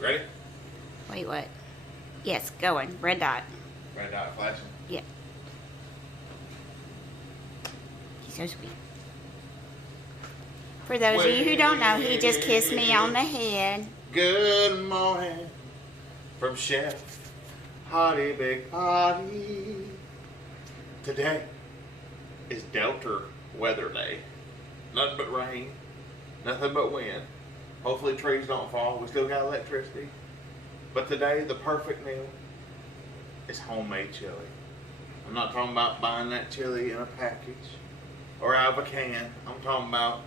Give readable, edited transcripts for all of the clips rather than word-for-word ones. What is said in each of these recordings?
Ready? Wait, what? Yes, going. Red dot. Red dot flashing. Yeah. He's so sweet. For those of you who don't know, he just kissed me on the head. Good morning from Chef Hottie Big Potty. Today is Delta weather day. Nothing but rain, nothing but wind. Hopefully trees don't fall. We still got electricity. But today, the perfect meal is homemade chili. I'm not talking about buying that chili in a package or out of a can. I'm talking about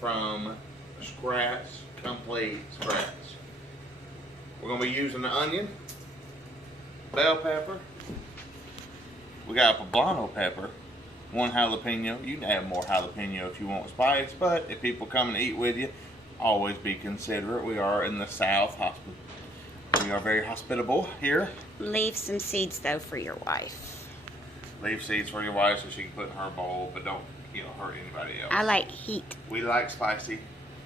from scratch, complete scratch. We're going to be using the onion, bell pepper. We got a poblano pepper, 1 jalapeno. You can add more jalapeno if you want spice, but if people come and eat with you, always be considerate. We are in the South. We are very hospitable here. Leave some seeds, though, for your wife. Leave seeds for your wife so she can put in her bowl, but don't, hurt anybody else. I like heat. We like spicy.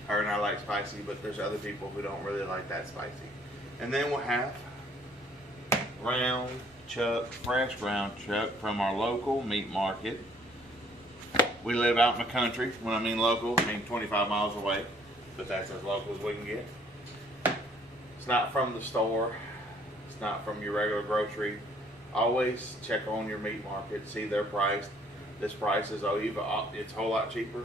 Her and I like spicy, but there's other people who don't really like that spicy. And then we'll have ground chuck, fresh ground chuck from our local meat market. We live out in the country. When I mean local, I mean 25 miles away. But that's as local as we can get. It's not from the store. It's not from your regular grocery. Always check on your meat market, see their price. This price is it's a whole lot cheaper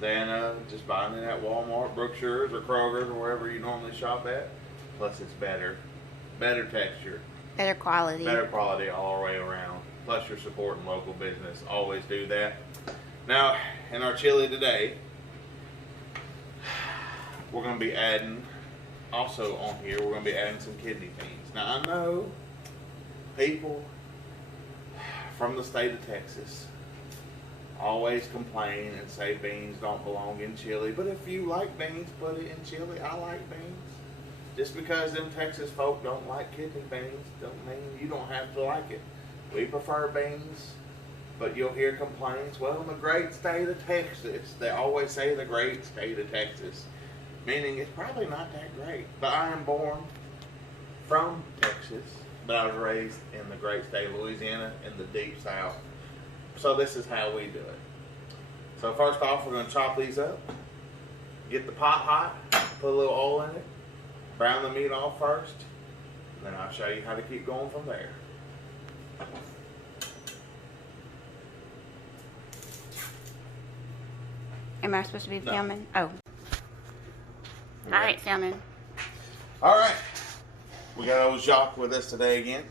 than just buying it at Walmart, Brookshire's, or Kroger's, or wherever you normally shop at. Plus, it's better texture, Better quality. better quality all the way around. Plus, you're supporting local business. Always do that. Now, in our chili today, we're going to be adding, also on here, we're going to be adding some kidney beans. Now, I know people from the state of Texas always complain and say beans don't belong in chili. But if you like beans, put it in chili. I like beans. Just because them Texas folk don't like kidney beans don't mean you don't have to like it. We prefer beans, but you'll hear complaints, well, in the great state of Texas. They always say the great state of Texas, meaning it's probably not that great. But I am born from Texas, but I was raised in the great state of Louisiana in the deep south. So this is how we do it. So first off, we're going to chop these up. Get the pot hot, put a little oil in it, brown the meat off first, and then I'll show you how to keep going from there. Am I supposed to be No. filming? Oh. Alright, filming. Alright. We got old Jacques with us today again.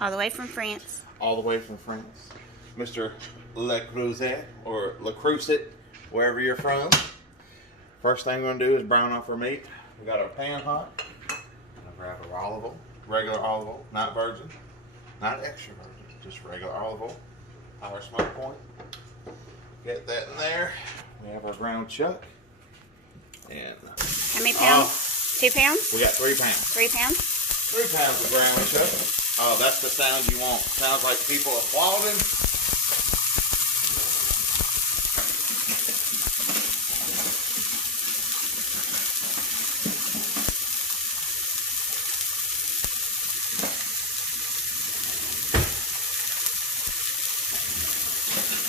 All the way from France. All the way from France. Mr. Le Creuset, or Le Creuset, wherever you're from. First thing we're going to do is brown off our meat. We got our pan hot. I'm going to grab a olive oil, regular olive oil, not virgin, not extra virgin, just regular olive oil. Our smoke point. Get that in there. We have our ground chuck. And How many pounds? 2 pounds? we got 3 pounds. 3 pounds? 3 pounds of ground chuck. Oh, that's the sound you want. Sounds like people applauding.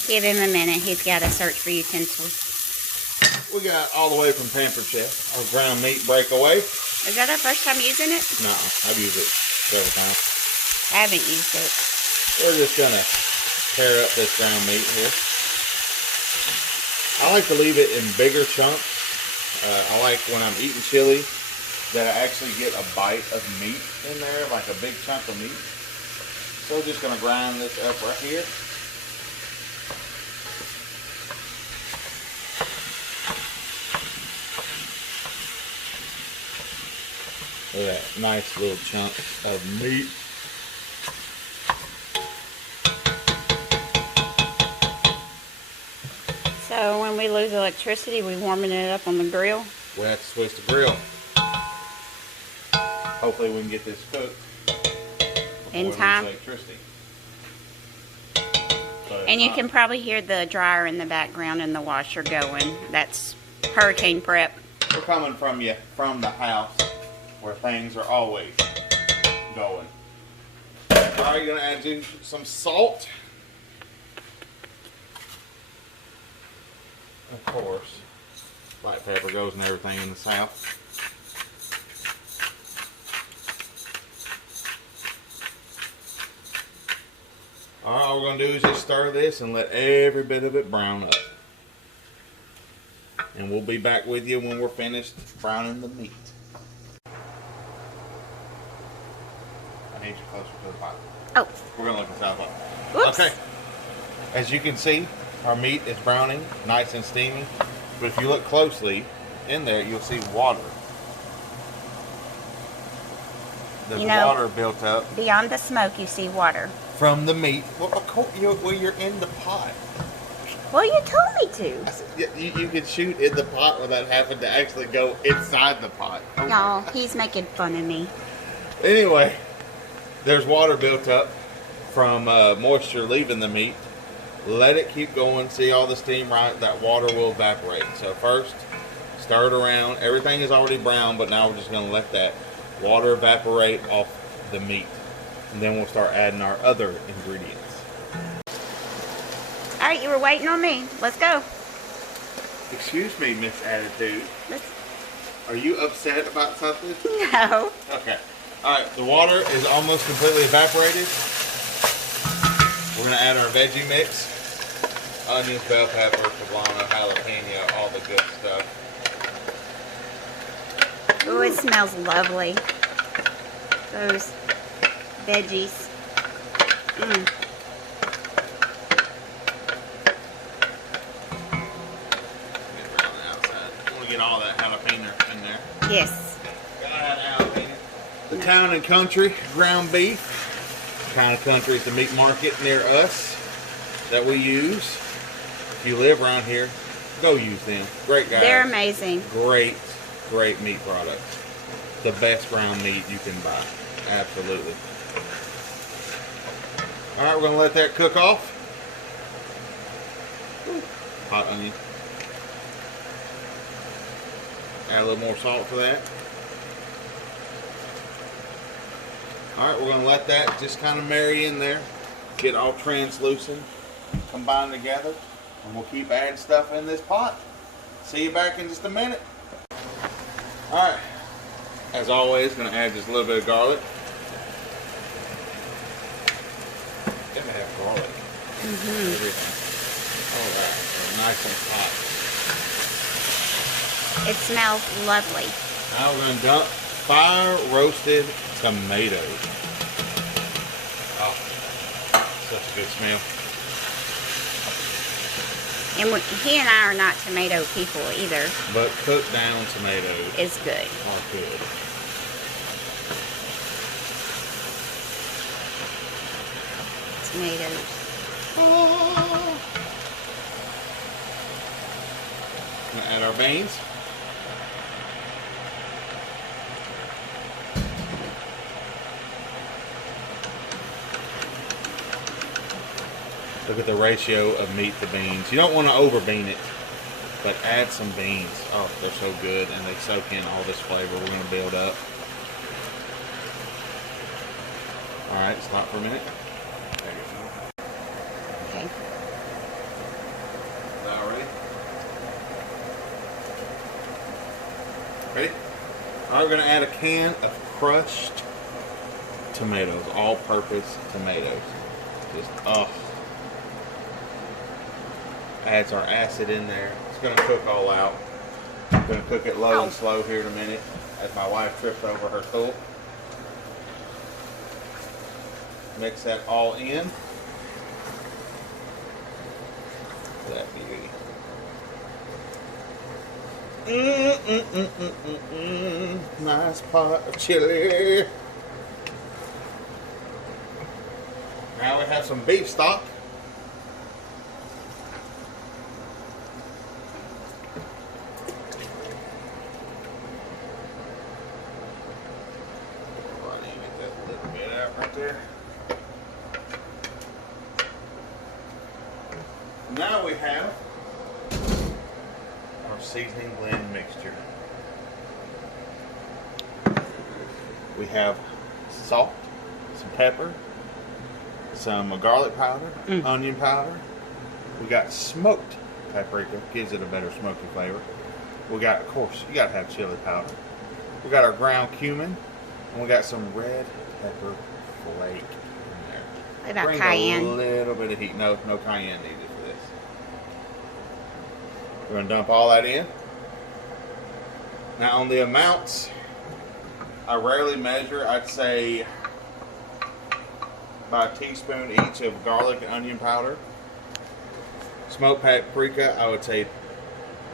Give him a minute. He's got to search for utensils. We got all the way from Pampered Chef, our ground meat breakaway. Is that our first time using it? No, I've used it several times. I haven't used it. We're just gonna tear up this ground meat here. I like to leave it in bigger chunks. I like when I'm eating chili that I actually get a bite of meat in there, like a big chunk of meat. So we're just gonna grind this up right here. Look at that nice little chunk of meat. So when we lose electricity, we warming it up on the grill. We have to switch the grill. Hopefully we can get this cooked In before we lose time. electricity. And you can probably hear the dryer in the background and the washer going. That's hurricane prep. We're coming from the house where things are always going. Alright, you're going to add in some salt. Of course, black pepper goes in everything in the South. Alright, all we're going to do is just stir this and let every bit of it brown up. And we'll be back with you when we're finished browning the meat. I need you closer to the pot. Oh. We're going to look inside the pot. Whoops. Okay. As you can see, our meat is browning, nice and steamy. But if you look closely in there, you'll see water. There's water built up. Beyond the smoke, you see water. From the meat. Well, of course, you're in the pot. Well, you told me to. I said, you could shoot in the pot without having to actually go inside the pot. No, he's making fun of me. Anyway, there's water built up from moisture leaving the meat. Let it keep going. See all the steam, right? That water will evaporate. So first, stir it around. Everything is already brown, but now we're just going to let that water evaporate off the meat. And then we'll start adding our other ingredients. All right, you were waiting on me. Let's go. Excuse me, Miss Attitude. Are you upset about something? No. Okay. Alright, the water is almost completely evaporated. We're going to add our veggie mix. Onions, bell pepper, poblano, jalapeno, all the good stuff. Oh, it smells lovely. Those veggies. Mmm. Get all that jalapeno in there. Yes. Gotta have jalapeno. The Town and Country ground beef. Town and Country is the meat market near us that we use. If you live around here, go use them. Great guys. They're amazing. Great meat product. The best ground meat you can buy. Absolutely. Alright, we're going to let that cook off. Hot onion. Add a little more salt to that. Alright, we're going to let that just kind of marry in there. Get all translucent, combine together. And we'll keep adding stuff in this pot. See you back in just a minute. Alright, as always, going to add just a little bit of garlic. Gotta have garlic. Everything. Alright, so nice and hot. It smells lovely. Now we're going to dump fire roasted tomatoes. Oh, such a good smell. And he and I are not tomato people either. But cooked down tomatoes It's good. are good. Tomatoes. Oh. Gonna add our beans. Look at the ratio of meat to beans. You don't want to over bean it, but add some beans. Oh, they're so good, and they soak in all this flavor we're going to build up. All right, stop for a minute. There you go. Okay. Is that all ready? Ready? All right, we're going to add a can of crushed tomatoes, all-purpose tomatoes. Just, oh. Adds our acid in there. It's going to cook all out. I'm going to cook it low and slow here in a minute as my wife trips over her tool. Mix that all in. That beauty. Nice pot of chili. Now we have some beef stock. Now we have our seasoning blend mixture. We have salt, some pepper, some garlic powder, onion powder. We got smoked paprika, gives it a better smoky flavor. We got, of course, you got to have chili powder. We got our ground cumin, and we got some red pepper flake in there. What about Bring cayenne? a little bit of heat. No cayenne needed for this. We're going to dump all that in. Now on the amounts, I rarely measure. I'd say about a teaspoon each of garlic and onion powder. Smoked paprika, I would say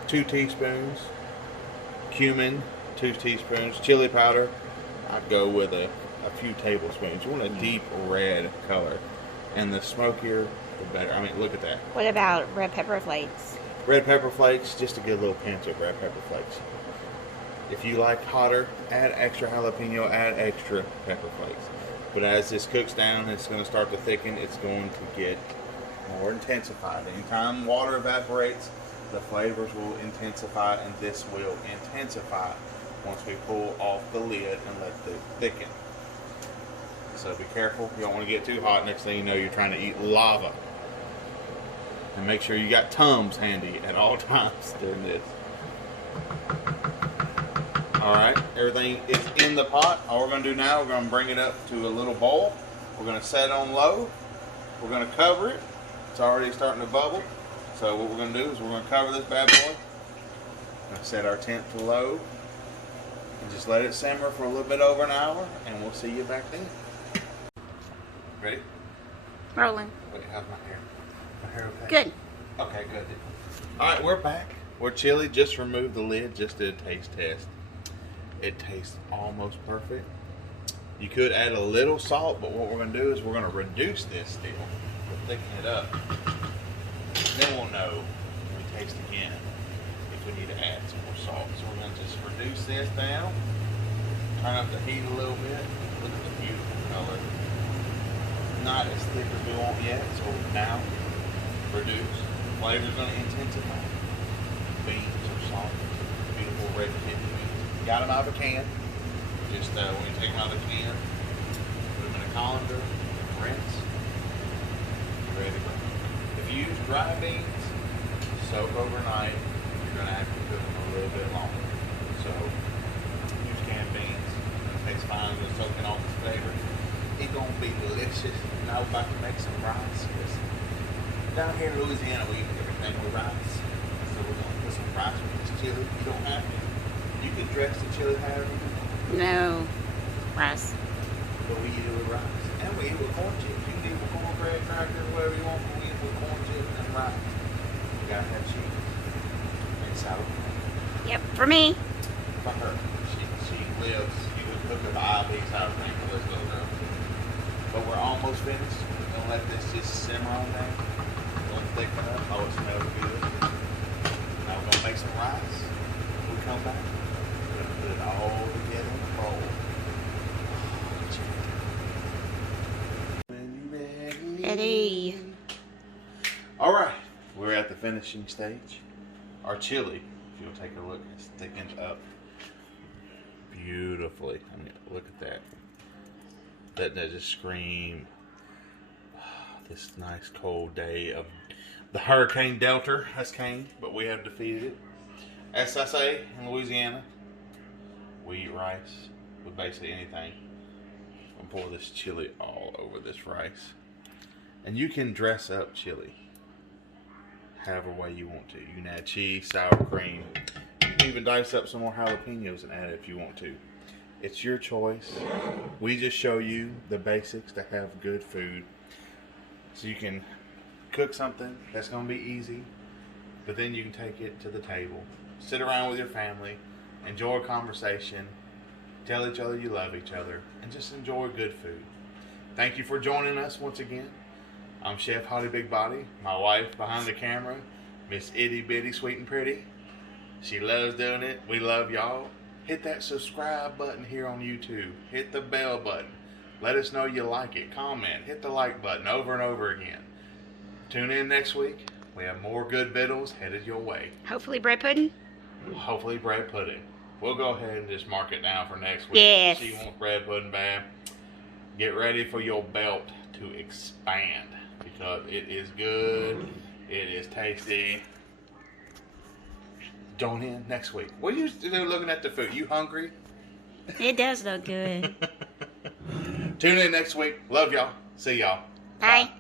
2 teaspoons. Cumin, 2 teaspoons. Chili powder, I'd go with a few tablespoons. You want a deep red color. And the smokier, the better. I mean, look at that. What about red pepper flakes? Red pepper flakes, just a good little pinch of red pepper flakes. If you like hotter, add extra jalapeno, add extra pepper flakes. But as this cooks down, it's going to start to thicken. It's going to get more intensified. Anytime water evaporates, the flavors will intensify, and this will intensify once we pull off the lid and let it thicken. So be careful. You don't want to get too hot. Next thing you know, you're trying to eat lava. And make sure you got Tums handy at all times during this. Alright, everything is in the pot. All we're going to do now, we're going to bring it up to a little boil. We're going to set it on low. We're going to cover it. It's already starting to bubble. So what we're going to do is we're going to cover this bad boy. We're going to set our temp to low. And just let it simmer for a little bit over an hour. And we'll see you back then. Ready? Rolling. Wait, how's my hair? My hair okay? Good. Okay, good. Alright, we're back. We're chili. Just removed the lid. Just did a taste test. It tastes almost perfect. You could add a little salt, but what we're going to do is we're going to reduce this still. We'll thicken it up. Then we'll know when we taste again if we need to add some more salt. So we're going to just reduce this down. Turn up the heat a little bit. Look at the beautiful color. Not as thick as we want yet, so now reduce. The flavor's going to intensify. Beans are soft. Beautiful red kidney beans. Got them out of a can. Just when you take them out of the can, put them in a colander, rinse, ready to go. If you use dry beans, soak overnight. You're going to have to cook them a little bit longer. So use canned beans. It tastes fine. It's soaking off the flavor. It's going to be delicious. Now we're about to make some rice. Down here in Louisiana, we eat everything with rice. So we're going to put some rice with this chili. You don't have to. You can dress the chili however you want. No. Rice. But we eat it with rice. And we eat it with corn chips. You can eat it with cornbread, crackers, whatever you want. But we eat it with corn chips and rice. You gotta have cheese. And sour cream. Yep, for me. For her. She lives, you can cook up IB sour cream. The list goes up. But we're almost finished. We're gonna let this just simmer on down. We're gonna thicken up. Oh, it smells good. Now we're gonna make some rice. When we come back, we're gonna put it all together in a bowl. Ready. All right, we're at the finishing stage. Our chili, if you'll take a look, it's thickened up beautifully. I mean, look at that. That just scream. This nice cold day of the Hurricane Delta has came, but we have defeated it. As I say in Louisiana, we eat rice with basically anything. I'm gonna pour this chili all over this rice. And you can dress up chili however way you want to. You can add cheese, sour cream. You can even dice up some more jalapenos and add it if you want to. It's your choice. We just show you the basics to have good food. So you can cook something that's going to be easy, but then you can take it to the table. Sit around with your family, enjoy a conversation, tell each other you love each other, and just enjoy good food. Thank you for joining us once again. I'm Chef Hottie Big Body. My wife behind the camera, Miss Itty Bitty Sweet and Pretty. She loves doing it. We love y'all. Hit that subscribe button here on YouTube. Hit the bell button. Let us know you like it. Comment. Hit the like button over and over again. Tune in next week. We have more good vittles headed your way. Hopefully bread pudding. Hopefully bread pudding. we'll go ahead and just mark it down for next week. Yes. She wants bread pudding bad. Get ready for your belt to expand because it is good. It is tasty. Join in next week. What are you doing looking at the food? You hungry? It does look good. Tune in next week. Love y'all. See y'all. Bye.